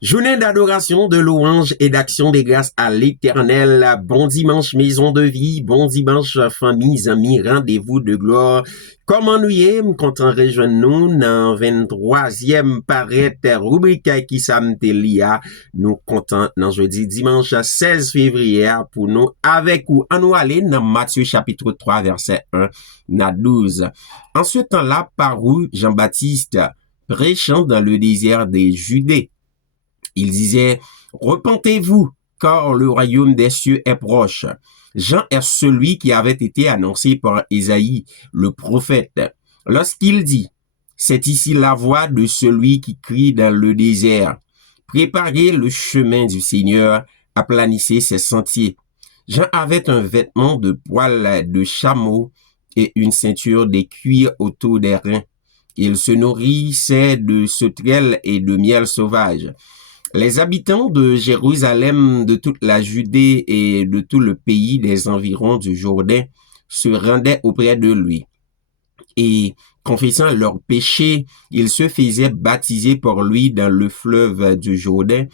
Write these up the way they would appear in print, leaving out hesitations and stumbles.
Journée d'adoration, de louange et d'action des grâces à l'Éternel. Bon dimanche, maison de vie. Bon dimanche, famille, amis, rendez-vous de gloire. Comment nous y est, content rejoindre nous dans 23e paraître rubrique qui s'amte lia. Nous content dans jeudi dimanche 16 février pour nous avec ou en nous aller dans Matthieu chapitre 3 verset 1 à 12. En ce temps-là parut Jean-Baptiste prêchant dans le désert des Judées. Il disait, repentez-vous, car le royaume des cieux est proche. Jean est celui qui avait été annoncé par Ésaïe, le prophète, lorsqu'il dit, c'est ici la voix de celui qui crie dans le désert. Préparez le chemin du Seigneur, aplanissez ses sentiers. Jean avait un vêtement de poil de chameau et une ceinture de cuir autour des reins. Il se nourrissait de sauterelles et de miel sauvage. Les habitants de Jérusalem, de toute la Judée et de tout le pays des environs du Jourdain se rendaient auprès de lui. Et confessant leurs péchés, ils se faisaient baptiser par lui dans le fleuve du Jourdain.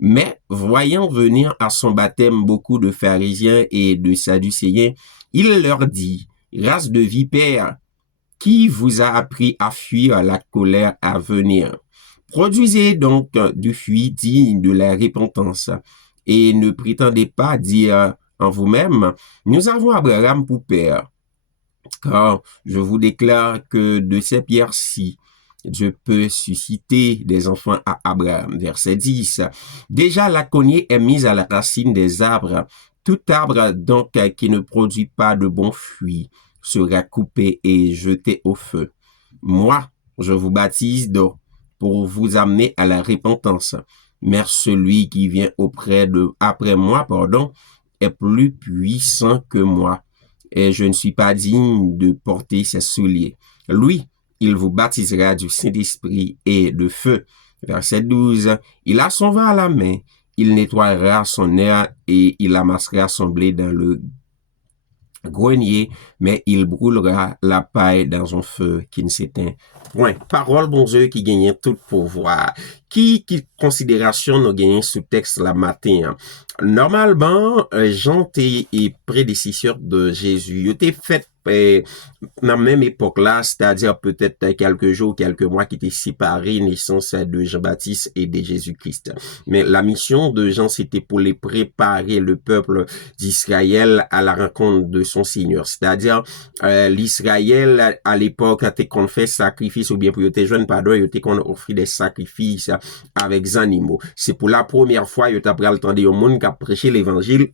Mais voyant venir à son baptême beaucoup de pharisiens et de sadducéens, il leur dit, race de vipères, qui vous a appris à fuir la colère à venir? Produisez donc du fruit digne de la repentance et ne prétendez pas dire en vous-même, nous avons Abraham pour père. Car je vous déclare que de ces pierres-ci, Dieu peut susciter des enfants à Abraham. Verset 10. Déjà la cognée est mise à la racine des arbres. Tout arbre donc qui ne produit pas de bons fruits sera coupé et jeté au feu. Moi, je vous baptise d'eau pour vous amener à la repentance. Mais celui qui vient après moi, est plus puissant que moi, et je ne suis pas digne de porter ses souliers. Lui, il vous baptisera du Saint-Esprit et de feu. Verset 12. Il a son vin à la main, il nettoiera son air et il amassera son blé dans le grenier, mais il brûlera la paille dans un feu qui ne s'éteint point. Parole bon Dieu qui gagne tout pouvoir. Qui considération nous gagne sous texte la matin? Normalement, Jean est prédécesseur de Jésus. Il était fait dans la même époque là, c'est-à-dire peut-être quelques jours, quelques mois qui étaient séparés, naissance de Jean-Baptiste et de Jésus-Christ. Mais la mission de Jean, c'était pour les préparer le peuple d'Israël à la rencontre de son Seigneur. C'est-à-dire, l'Israël, à l'époque, était qu'on fait sacrifice, ou bien pour les jeunes, pardon, il était qu'on offrit des sacrifices avec des animaux. C'est pour la première fois, il y a le temps de monde qui a prêché l'évangile,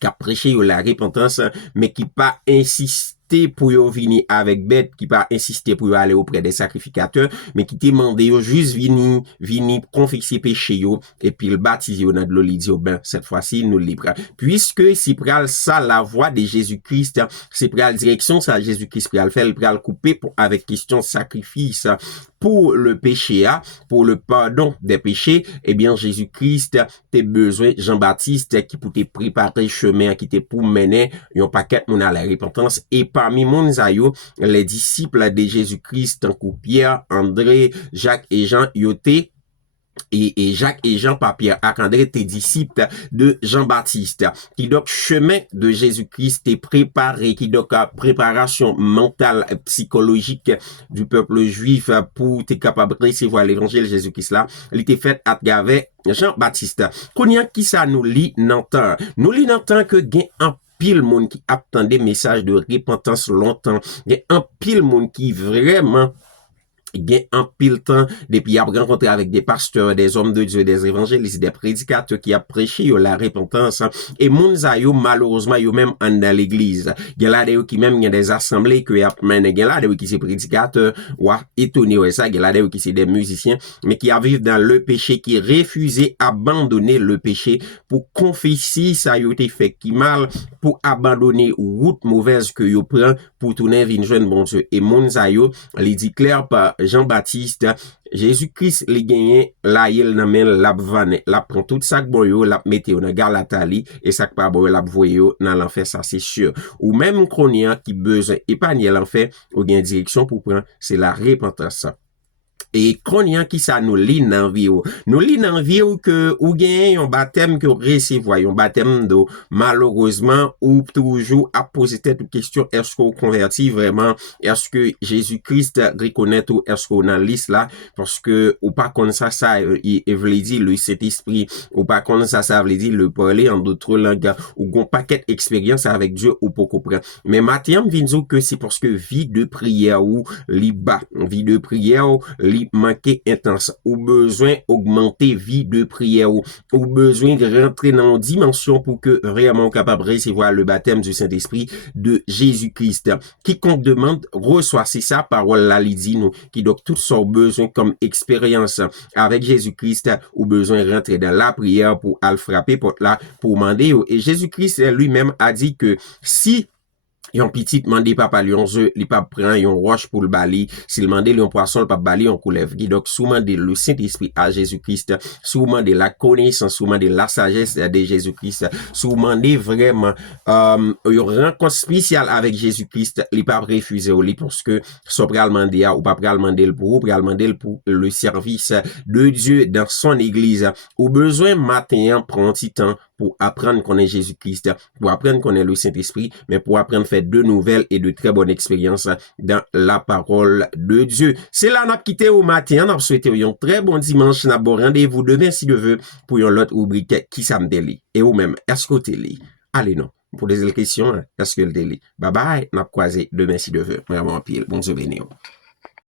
qui a prêché la repentance, mais qui pas insisté pour yo venir avec bête, qui pas insisté pour yo aller auprès des sacrificateurs, mais qui demandé yo juste venir confesser péché yo, et puis le baptiser yo dans de l'eau, li dit ben, cette fois-ci, nous libre. Puisque si pral ça, la voix de Jésus-Christ, c'est pral direction, ça, Jésus-Christ pral faire, il pral couper avec question sacrifice, pour le péché, pour le pardon des péchés, eh bien, Jésus-Christ, t'es besoin, Jean-Baptiste, qui pour te préparer chemin, qui t'es pour mener, yon paquet moun à la repentance, et parmi moun zayo, les disciples de Jésus-Christ, tant que Pierre, André, Jacques et Jean, yoté, et Jacques et Jean par Pierre ak André tes disciples de Jean-Baptiste qui donc chemin de Jésus-Christ est préparé qui donc préparation mentale psychologique du peuple juif pour être capable de recevoir l'évangile de Jésus-Christ là il était fait à travers Jean-Baptiste connait qui ça nous lit dans temps que gain un pile monde qui attend des messages de repentance longtemps gain un pile monde qui vraiment il y a un pile temps depuis a rencontré avec des pasteurs, des hommes de Dieu, des évangélistes, des prédicateurs qui a prêché la repentance et moun sa yo malheureusement yo même en dans l'église. Il y a là des qui même il y a des assemblées que a mené, il y a là des qui c'est prédicateurs ou étonné ouais ça, il y a là des qui c'est des musiciens mais qui vivent dans le péché qui refusent abandonner le péché pour confesser ça yo été fait qui mal pour abandonner route mauvaise que yo prend pour tourner vers jeune bon Dieu et moun sa yo les dit clair par Jean-Baptiste, Jésus-Christ les gagné, là il nan men la vanne, la prend tout ça bon yo, la mette yo dans Galatali et ça pas bon la voye yo dans l'enfer ça c'est sûr. Ou même chronien qui besoin épargner l'enfer ou gain direction pour prendre, c'est la repentance. Et konyan qui ça nous lit dans vie ou. Nous lit dans vie ou que ou gagne un baptême que recevoir, un baptême de malheureusement ou toujours à poser cette question, est-ce qu'on convertit vraiment, est-ce que Jésus-Christ reconnaît ou est-ce qu'on a liste là, parce que ou pas comme ça il veut dire le Saint-Esprit, ou pas comme ça veut dire le parler en d'autres langues, ou gon paquet expérience avec Dieu ou pour comprendre. Mais Mathieu vient dire que c'est parce que vie de prière ou li bas, vie de prière ou li manqué intense, ou besoin augmenter vie de prière ou besoin de rentrer dans une dimension pour que vraiment capable de recevoir le baptême du Saint-Esprit de Jésus-Christ. Quiconque demande reçoit, c'est ça parole là il dit nous qui donc tout son besoin comme expérience avec Jésus-Christ ou besoin de rentrer dans la prière pour aller frapper porte là pour demander et Jésus-Christ lui-même a dit que si yon petit mandé papa li œuf, li pa prend yon roche pour le bali, s'il mandé yon poisson, le pa bali yon couleuvre. Donc, souvent de le Saint-Esprit à Jésus-Christ, souvent de la connaissance, souvent de la sagesse de Jésus-Christ, souvent de vraiment, yon rencontre spéciale avec Jésus-Christ, li pa refuser ou li, parce que, so pral mandé ou pas pral mandé pour le service de Dieu dans son église, ou besoin matin, prend un petit temps pour apprendre qu'on est Jésus-Christ, pour apprendre qu'on est le Saint-Esprit, mais pour apprendre à faire de nouvelles et de très bonnes expériences dans la parole de Dieu. C'est là qu'on a quitté au matin, on a souhaité un très bon dimanche, on a bon rendez-vous demain si Dieu veut pour une autre rubrique qui ça me délie. Et ou même, est-ce que tu lis? Allez non, pour des questions, est-ce que le délit? Bye bye, on a croisé demain si Dieu veut. Vraiment pile, bon Dieu béni.